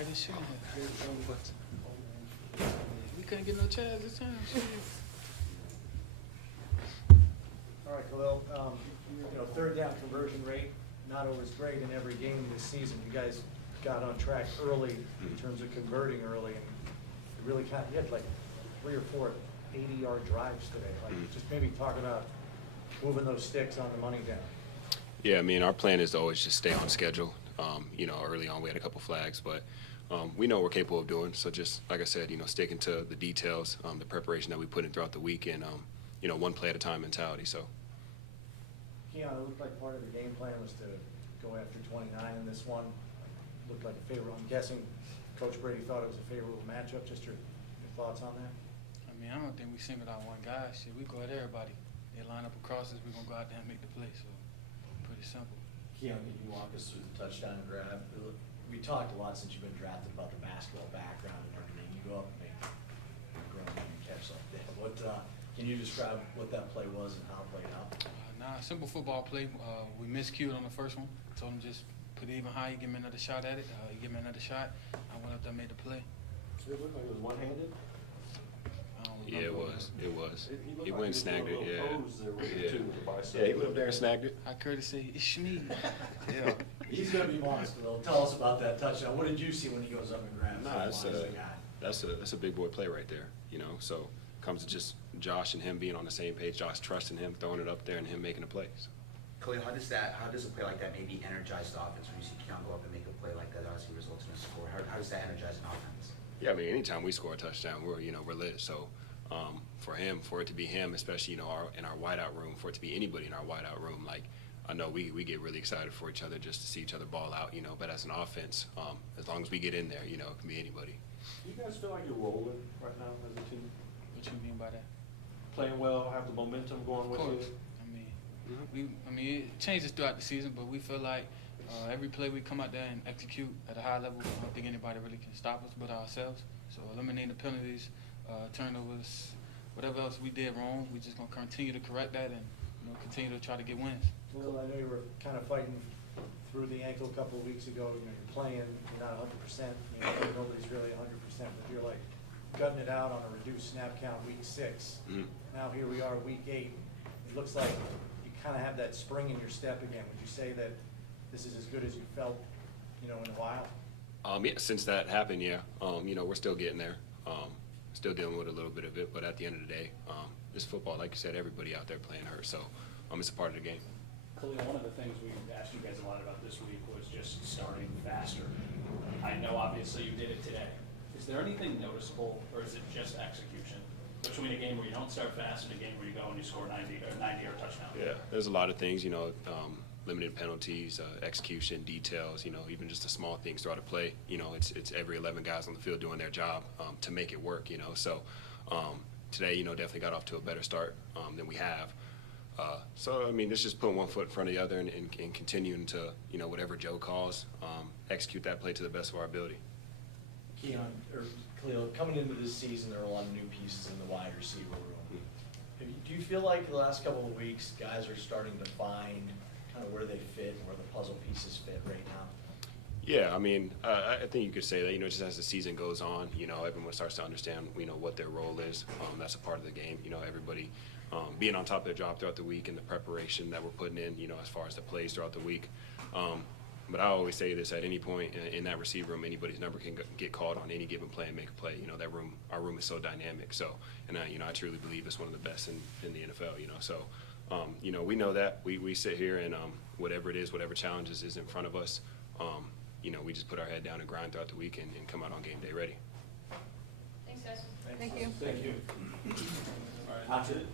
right and shit. We couldn't get no chance this time. Shit. All right, Khalil, third down conversion rate, not always great in every game this season. You guys got on track early in terms of converting early, and you really you had like 3 or 4 80-yard drives today. Like, just maybe talk about moving those sticks on the money down. Yeah, I mean, our plan is to always just stay on schedule. Early on we had a couple flags, but we know what we're capable of doing. So just, like I said, sticking to the details, the preparation that we put in throughout the week, and, one play at a time mentality. So. Keon, it looked like part of the game plan was to go after 29 in this one. Looked like a favorable. I'm guessing Coach Brady thought it was a favorable matchup. Just your thoughts on that? I mean, I don't think we singled out one guy. Shit, we go at everybody. They line up across us, we're going to go out there and make the play. So, pretty simple. Keon, can you walk us through the touchdown grab? We talked a lot since you've been drafted about the basketball background and everything. You go up and make a grown man catch like that. What can you describe what that play was and how it played out? Simple football play. We miscued on the first one. Told him just put it even higher, give me another shot at it. He gave me another shot. I went up there and made the play. Did it look like it was one-handed? Yeah, it was. It was. He like went and snagged it. Yeah. Yeah, He went up there and snagged it. I could say it's me. Yeah. He's going to be monster, though. Tell us about that touchdown. What did you see when he goes up and grabs it? That's a big boy play right there. So comes to just Josh and him being on the same page. Josh trusting him, throwing it up there, and him making a play. So. Khalil, how does a play like that maybe energize the offense when you see Keon go up and make a play like that? Obviously results in a score. How does that energize an offense? Yeah, I mean, anytime we score a touchdown, we're lit. So for it to be him, especially in our wideout room, for it to be anybody in our wideout room, like I know we get really excited for each other just to see each other ball out. But as an offense, as long as we get in there, it can be anybody. Do you guys feel like you're rolling right now as a team? What you mean by that? Playing well, have the momentum going with you? I mean, it changes throughout the season, but we feel like every play we come out there and execute at a high level. I don't think anybody really can stop us but ourselves. So eliminating the penalties, turnovers, whatever else we did wrong, we're just going to continue to correct that and continue to try to get wins. Well, I know you were kind of fighting through the ankle a couple of weeks ago. You're playing, you're not 100%. Nobody's really 100%, but you're like gutting it out on a reduced snap count week 6. Now here we are week 8. It looks like you kind of have that spring in your step again. Would you say that this is as good as you felt, in a while? Yeah, since that happened, yeah. We're still getting there. Still dealing with a little bit of it, but at the end of the day, it's football. Like you said, everybody out there playing hurt, so it's a part of the game. Khalil, one of the things we asked you guys a lot about this week was just starting faster. I know obviously you did it today. Is there anything noticeable, or is it just execution between a game where you don't start fast and a game where you go and you score 90 or touchdown? Yeah, there's a lot of things, limited penalties, execution, details, even just the small things throughout a play. It's every 11 guys on the field doing their job to make it work, So today, definitely got off to a better start than we have. So, I mean, it's just putting one foot in front of the other and continuing to, whatever Joe calls, execute that play to the best of our ability. Keon, or Khalil, coming into this season, there are a lot of new pieces in the wide receiver room. Do you feel like the last couple of weeks, guys are starting to find kind of where they fit and where the puzzle pieces fit right now? Yeah, I mean, I think you could say that, just as the season goes on, everyone starts to understand, what their role is. That's a part of the game, everybody being on top of their job throughout the week and the preparation that we're putting in, as far as the plays throughout the week. But I always say this, at any point in that receiver room, anybody's number can get called on any given play and make a play. Our room is so dynamic. So, and I truly believe it's one of the best in the NFL, So, we know that. We sit here and whatever it is, whatever challenges is in front of us, we just put our head down and grind throughout the week and come out on game day ready. Thanks, guys. Thank you. All right, that's it.